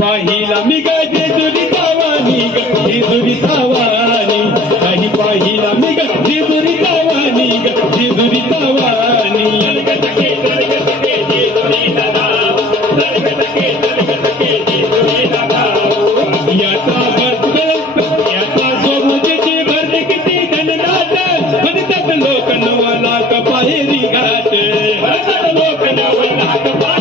पाहिला मी ग जेजुरी तावानी ग जेजुरी तावानी काही पाहिला मी ग जेजुरी तावानी ग जेजुरी तावानी याचा सोबतीची भरती किती धनदाट म्हणतात लोक नवला कपायरी घाट म्हणतात लोक नवला कपायरी